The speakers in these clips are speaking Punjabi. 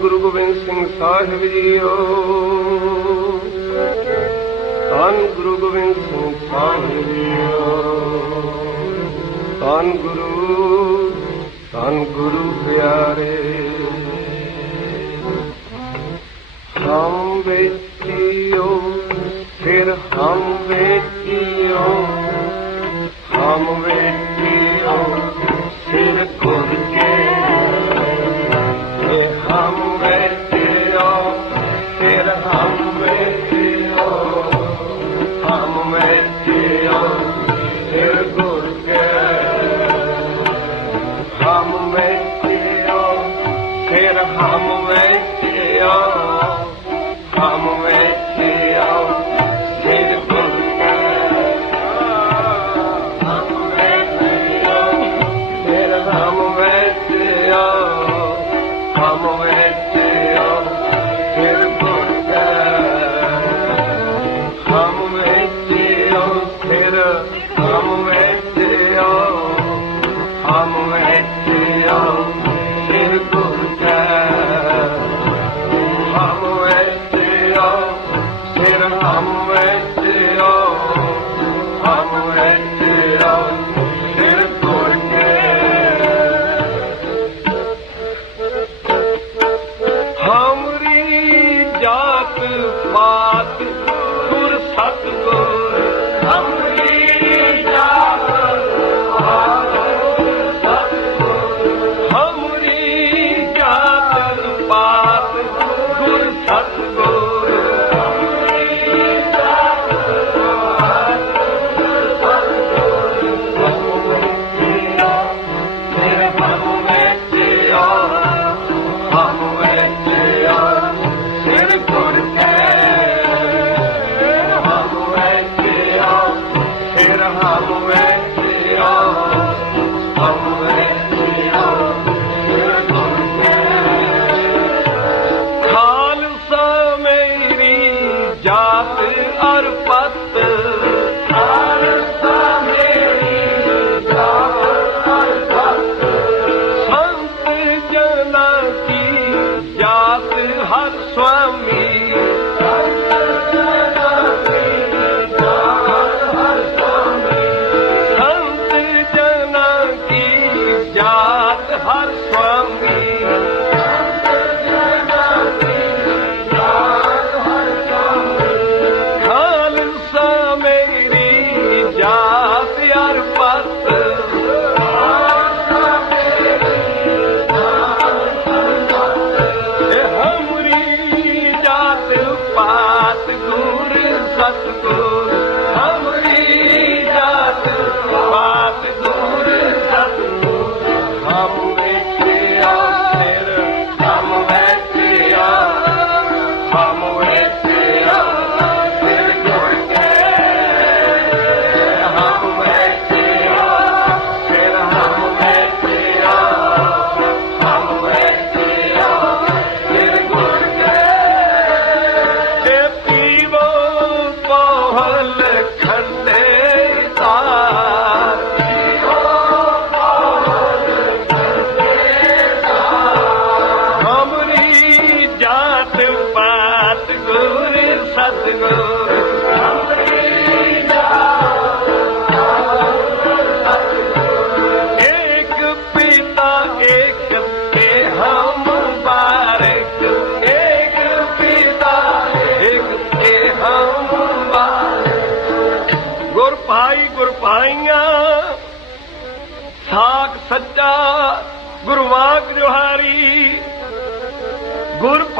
ਗੁਰੂ ਗੋਬਿੰਦ ਸਿੰਘ ਸਾਹਿਬ ਜੀਓ। ਧੰਨ ਗੁਰੂ ਗੋਬਿੰਦ ਸਿੰਘ ਸਾਹਿਬ ਜੀਓ। ਧੰਨ ਗੁਰੂ ਧੰਨ ਗੁਰੂ ਪਿਆਰੇ। ਹਮ ਵੇਚਿਓ, ਫਿਰ ਹਮ ਵੇਚਿਓ। ਹਮ ਵੇਚਿਓ, ਫਿਰ ਖੁਦ ਕੇ I'm away.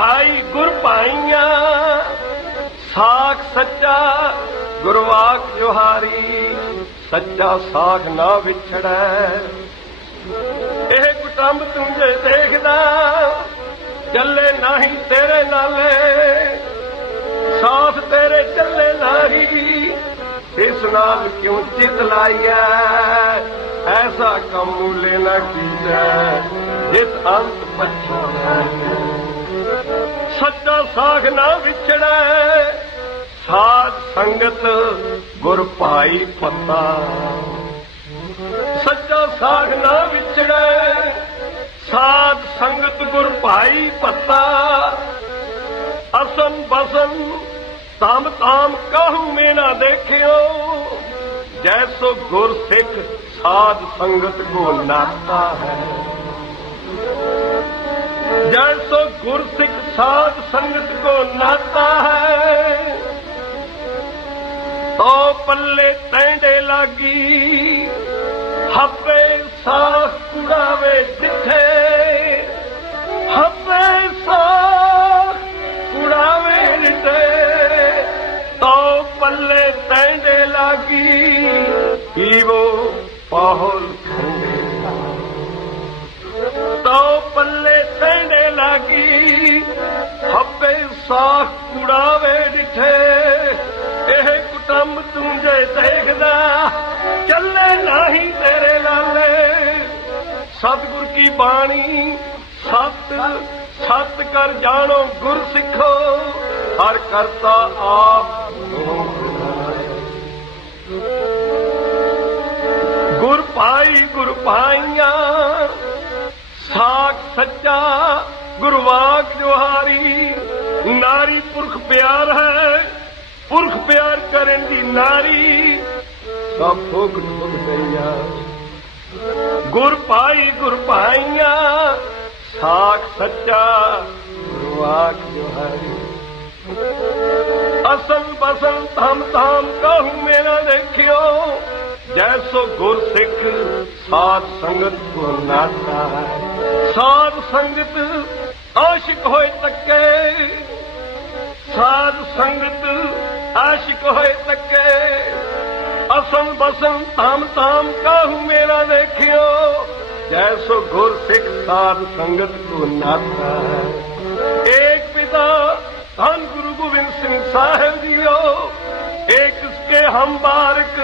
ਪਾਈ ਗੁਰ ਪਾਈਆਂ ਸਾਖ ਸੱਚਾ ਗੁਰਵਾਕ ਜੁਹਾਰੀ, ਸੱਚਾ ਸਾਖ ਨਾ ਵਿਛੜੈ। ਇਹ ਕੁਟੰਬ ਤੁੰਜੇ ਦੇਖਦਾ, ਚੱਲੇ ਨਹੀਂ ਤੇਰੇ ਨਾਲੇ। ਸਾਥ ਤੇਰੇ ਚੱਲੇ ਨਹੀਂ, ਇਸ ਨਾਲ ਕਿਉਂ ਚਿਤ ਲਾਈਐ? ਐਸਾ ਕੰਮ ਲੈਣਾ ਨਾ ਕੀਤਾ ਜਿਸ ਅੰਤ ਪਛੋਣਾ ਸੱਚਾ ਸਾਖ ਨਾ ਵਿਛੜੈ। ਸਾਧ ਸੰਗਤ ਗੁਰ ਭਾਈ ਪਤਾ। ਸੱਚਾ ਸਾਖ ਨਾ ਵਿਛੜੈ। ਸਾਧ ਸੰਗਤ ਗੁਰ ਭਾਈ ਪਤਾ। ਅਸਮ ਬਸਨ ਤਾਮ ਤਾਮ ਕਾਹੂ ਮੇਨਾ ਦੇਖਿਓ। ਜੈਸੋ ਗੁਰ ਸਿੱਖ ਸਾਧ ਸੰਗਤ ਕੋ ਨਾਤਾ ਹੈ। ਜੈਸੋ ਗੁਰ ਸਿੱਖ ਸਾਧ ਸੰਗਤ ਕੋ ਨਾਤਾ ਹੈ। ਤੋ ਪੱਲੇ ਟੈਂਡੇ ਲਾਗੀ, ਹੱਪੇ ਸਾਖ ਕੁੜਾਵੇ ਜਿੱਥੇ। ਹੱਪੇ ਸਾਖ ਕੁੜਾਵੇ ਜਿੱਥੇ। ਤੋ ਪੱਲੇ ਟੈਂਡੇ ਲਾਗੀ ਈਵੋ ਪਾਹਲ ਲਾਗੀ। ਹੱਪੇ ਸਾਖ ਕੁੜਾਵੇ ਜਿੱਥੇ ਇਹ ਕੁਟੰਬ ਤੂੰ ਜੇ ਦੇਖਦਾ, ਚੱਲੇ ਨਹੀਂ ਤੇਰੇ ਲਾਲੇ। ਸਤਿਗੁਰ ਕੀ ਬਾਣੀ, ਸਤ ਸਤ ਕਰ ਜਾਣੋ ਗੁਰ ਸਿੱਖੋ, ਹਰ ਕਰਤਾ ਆਪ ਗੁਰ ਪਾਈ ਗੁਰ ਪਾਈਆਂ, ਸਾਖ ਸੱਚਾ ਗੁਰਵਾਕ ਜੋਹਾਰੀ, ਨਾਰੀ ਪੁਰਖ ਪਿਆਰ ਹੈ, ਪੁਰਖ ਪਿਆਰ ਕਰਨ ਦੀ ਨਾਰੀ। ਸਭ ਭੁਖ ਭੁਖ ਦਈਆ ਗੁਰ ਪਾਈ ਗੁਰ ਭਾਈਆਂ, ਸਾਖ ਸੱਚਾ ਗੁਰਵਾਕ ਜੋਹਾਰੀ। ਅਸਲ ਬਸਲ ਧਮ ਧਾਮ ਕਹੂੰ ਮੇਰਾ ਦੇਖਿਓ, ਜੈਸੋ ਗੁਰ ਸਿੱਖ ਸਾਧ ਸੰਗਤ ਕੋ ਨਾਤਾ ਹੈ। ਸਾਧ ਸੰਗਤ ਆਸ਼ਿਕ ਹੋਏ ਤੱਕੇ, ਸਾਧ ਸੰਗਤ ਆਸ਼ਿਕ ਹੋਏ ਤੱਕੇ। ਅਸਲ ਬਸਲ ਧਮ ਧਾਮ ਕਹੂੰ ਮੇਰਾ ਦੇਖਿਓ ਜੈਸੋ ਗੁਰ ਸਿੱਖ ਸਾਧ ਸੰਗਤ ਕੋ ਨਾਤਾ ਏਕ ਪਿਤਾ ਧੰਨ ਗੁਰੂ ਗੋਬਿੰਦ ਸਿੰਘ ਸਾਹਿਬ ਜੀਓ, ਏਕ ਇਸਕੇ ਹਮ ਬਾਰਕ,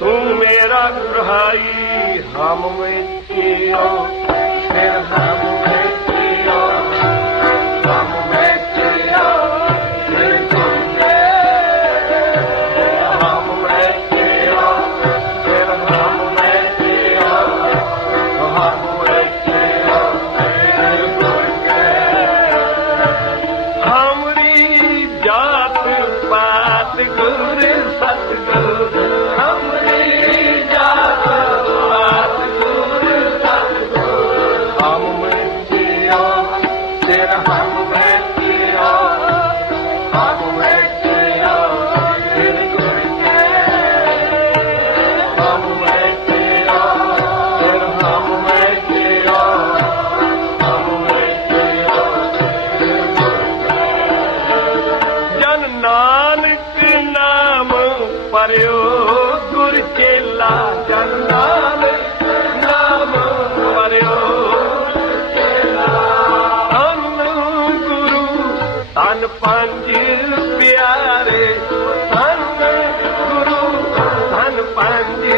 ਤੂੰ ਮੇਰਾ ਗੁਰਹਾਈ ਹਮ ਵਿੱਚ ਕੀਓ ਹਮ ਪਰਿਓ ਗੁਰ ਚੇਲਾ ਜਨ ਨਾਨਕ ਨਾਮ ਪਰਿਓ ਧੰਨ ਗੁਰੂ ਧੰਨ ਪੰਜ ਪਿਆਰੇ ਧੰਨ ਗੁਰੂ ਧੰਨ ਪੰਜ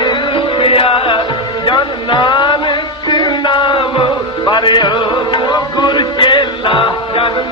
ਪਿਆਰ। ਜਨ ਨਾਨਕ ਨਾਮ ਪਰਿਓ ਗੁਰ ਚੇਲਾ ਜਨ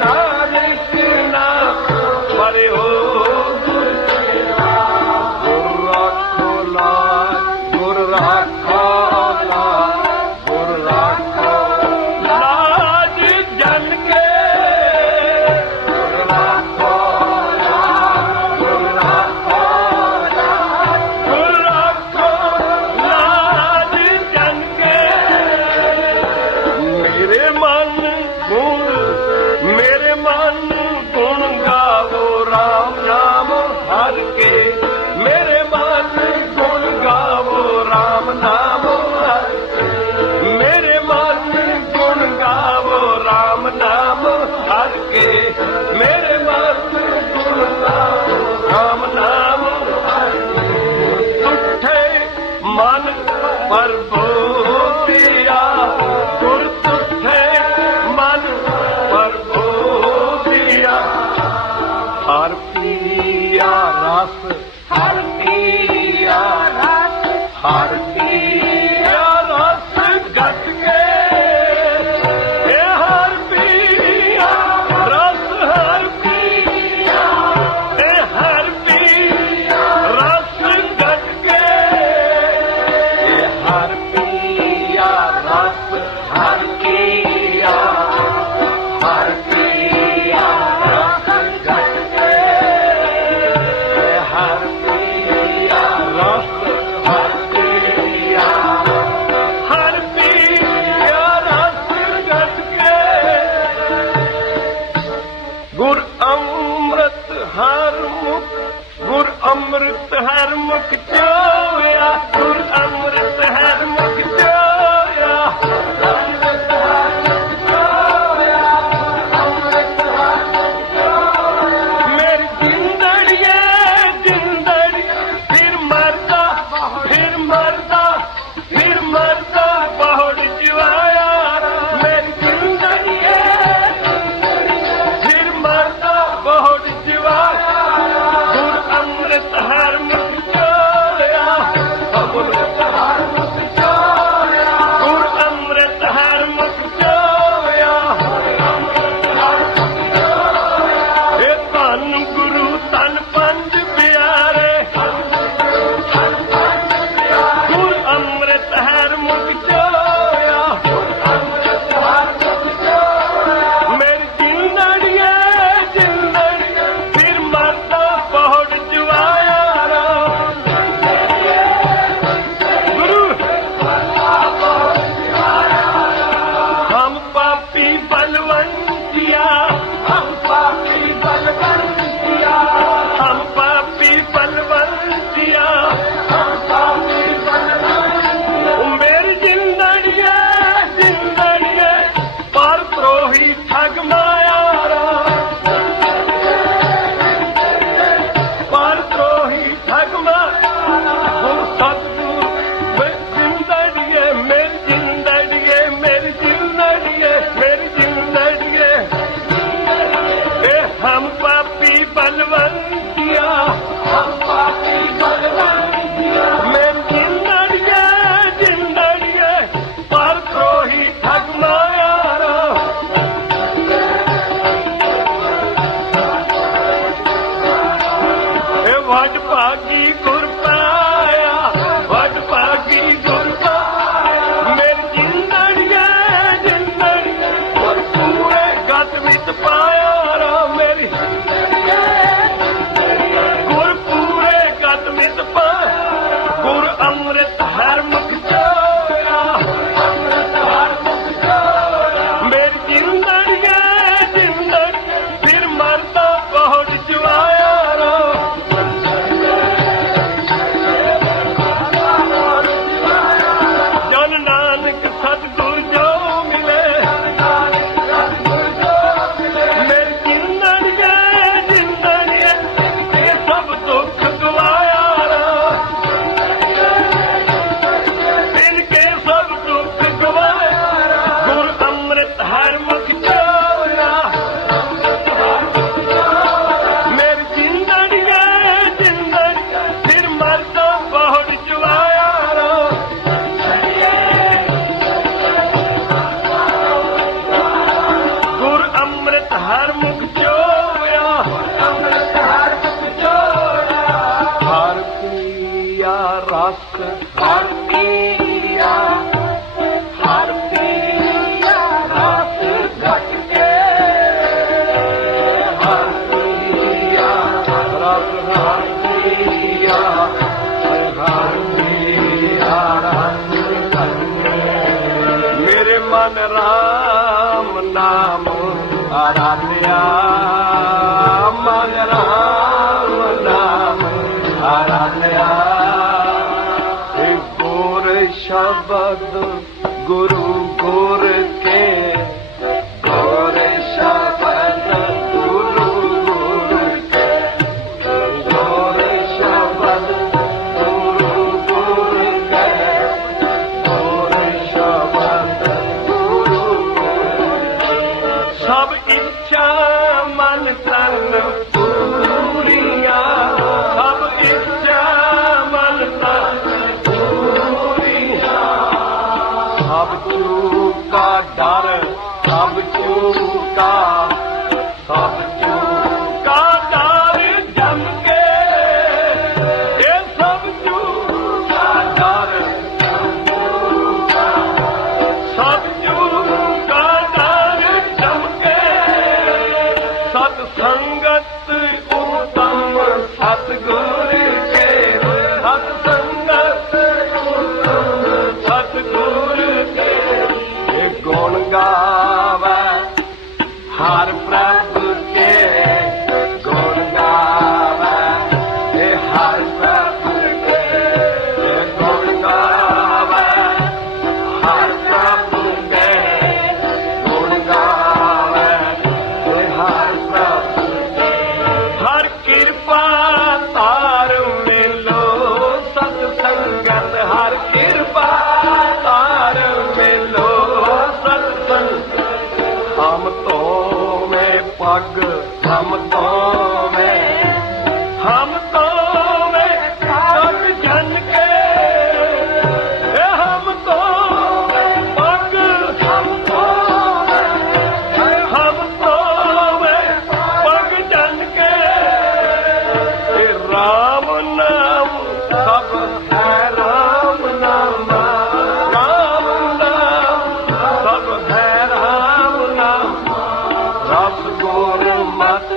ਰਸ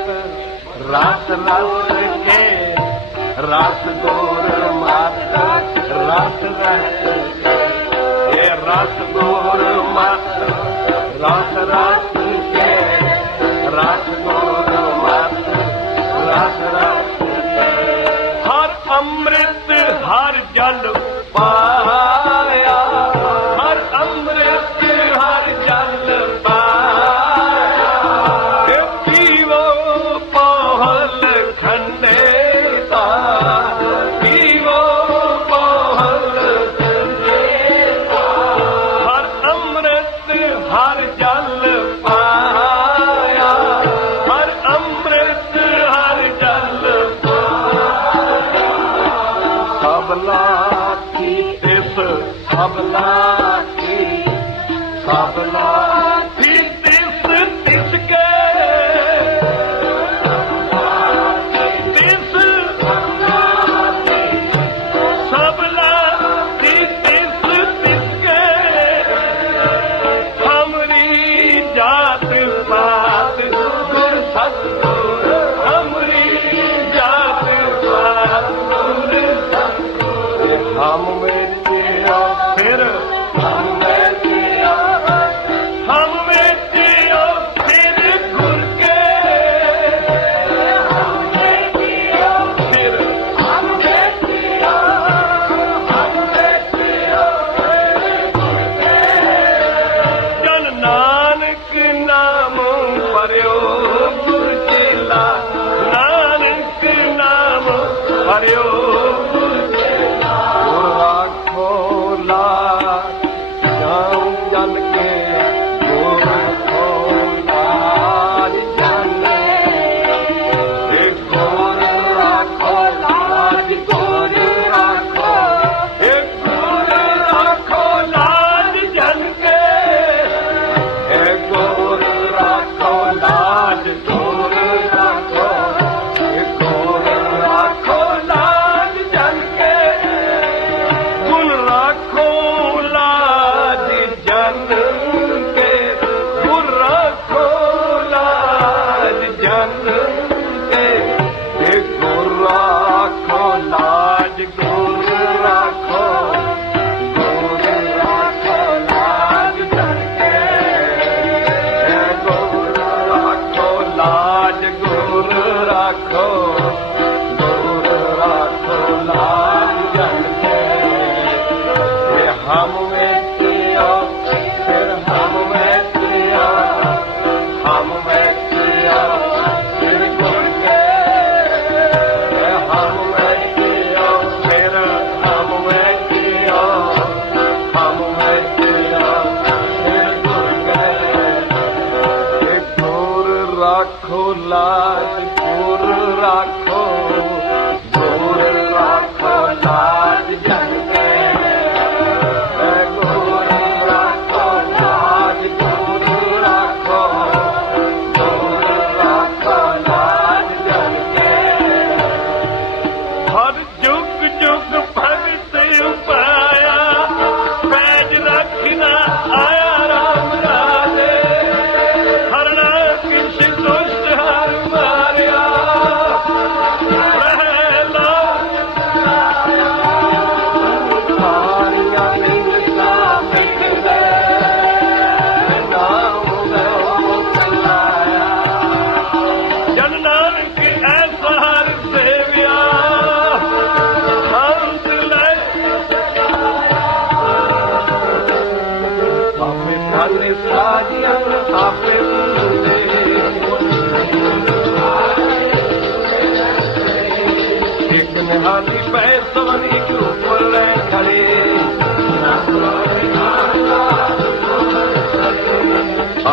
ਰਸ ਲਸ ਕੇ ਰਸ ਗੋਰ ਮਾਤ ਰਸ ਰਹਿਤ ਇਹ ਰਸ ਗੋਰ ਮਾਤ ਰਸ ਰਸ ਕੇ। ਰਸ ਗੋਰ ਮਾਤ ਰਸ ਰਸ ਹਰ ਅੰਮ੍ਰਿਤ, ਹਰ ਜਲ ਸਬਲਾ ਕੀ ਇਸ ਸਬਲਾ ਕੀ ਸਬਲਾ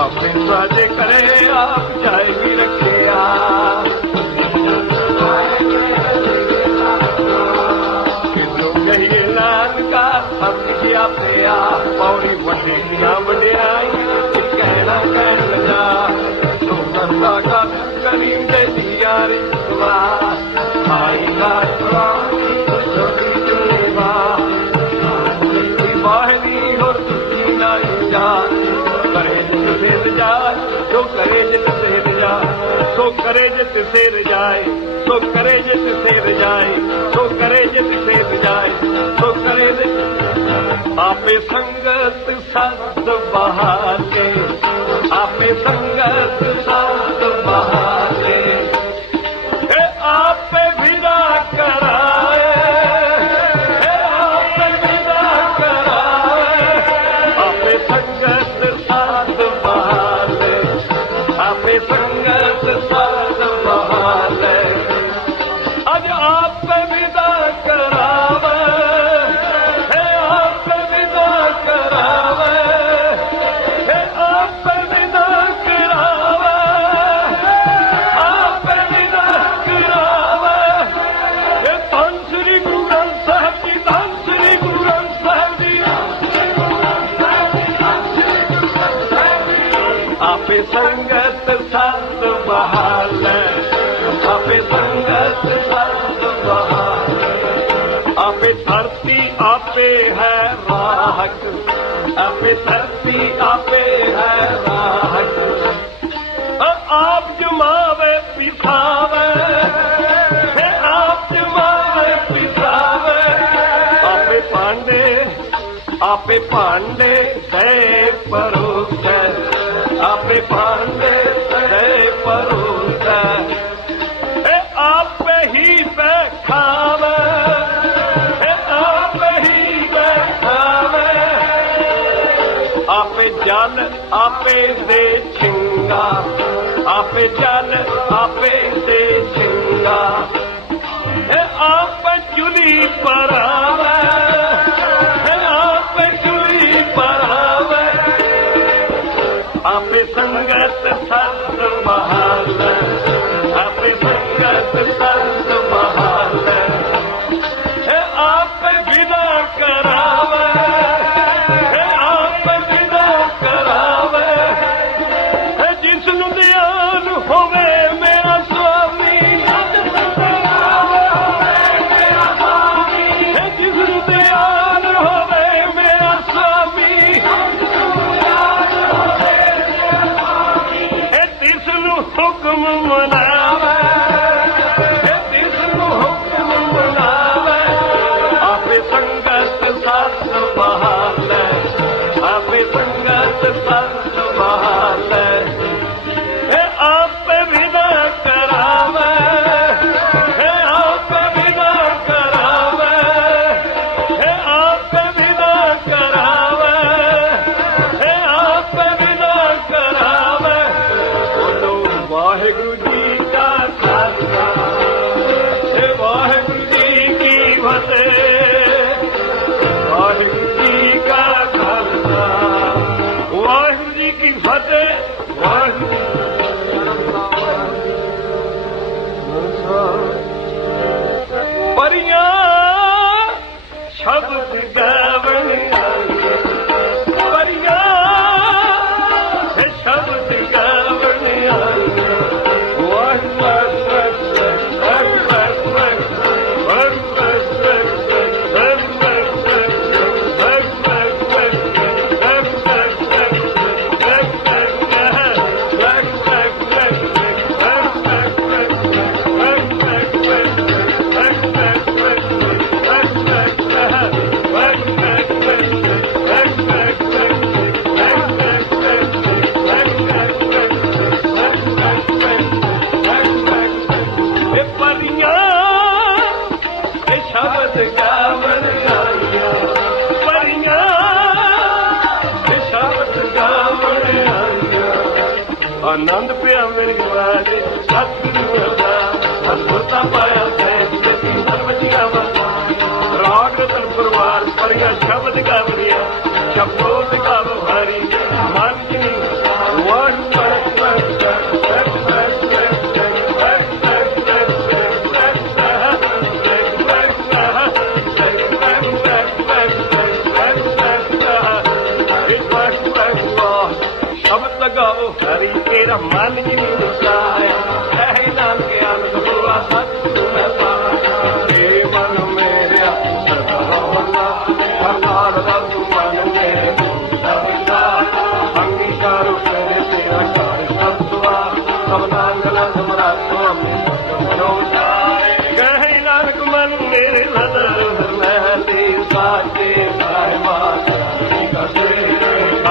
ਆਪੇ ਸਾਜੇ ਕਰੇ, ਆਪ ਜਾਏ ਵੀ ਰੱਖਿਆ। ਕਿਦੋਂ ਕਹੀਏ ਨਾਨਕਾ ਹਮ ਜੀ ਆਪੇ ਆਪ ਪੌੜੀ ਵੱਡੀ ਨਾ ਵਡਿਆਈ ਕਹਿਣਾ ਕਹਿਣ ਲਗਾ। ਜੋ ਕਰਤਾ ਕਾ ਕਰੀ ਦੇ ਦਿਆਰੀ ਵਾ ਮਾਈ ਲਾਈ ਵਾ। ਵਾਹਨੀ ਹੋਰ ਤੁਝੀ ਨਾ ਜਾ। करे रजाए बहाले ਧਰਤੀ ਆਪੇ ਹੈ ਰਾਹਕ ਅ- ਆਪ ਜਮਾਵੇ ਪਿਸਾਵੇ। ਹੈ ਆਪ ਜਮਾਵੇ ਪਿਸਾਵੇ। ਆਪੇ ਭਾਂਡੇ ਆਪੇ ਭਾਂਡੇ ਸੰਗਤ ਸਤ ਮਹਾਲ ਆਪੇ ਸੰਗਤ ਸਤ ਫਤਿਹ ਵਾਹਿਗੁਰੂ। ਪਰੀਆਂ ਸ਼ਬਦ ਗਾਵਣ ਆਨੰਦ ਪਿਆ ਮੇਰੀ ਆਵਾਜ਼ ਸਤਿਗੁਰੂ ਦਾ ਅਦਭੁਤਾ ਪਾਇਆ ਸੈਂਸ ਤੇ ਤੀਨ ਬੱਚੀਆਂ ਰਾਗ ਰਤਨ ਪਰਵਾਰ, ਪਰੀਆਂ ਸ਼ਬਦ ਗਾਵਣੀਆਂ ਸ਼ਬਦੋਂ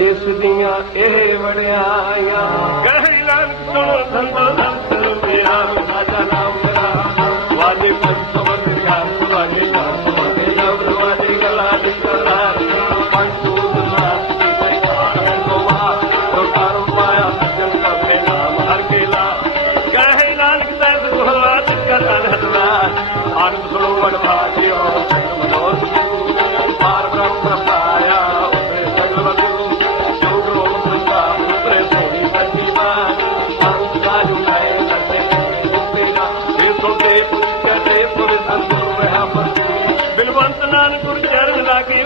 वड़ियणो पिया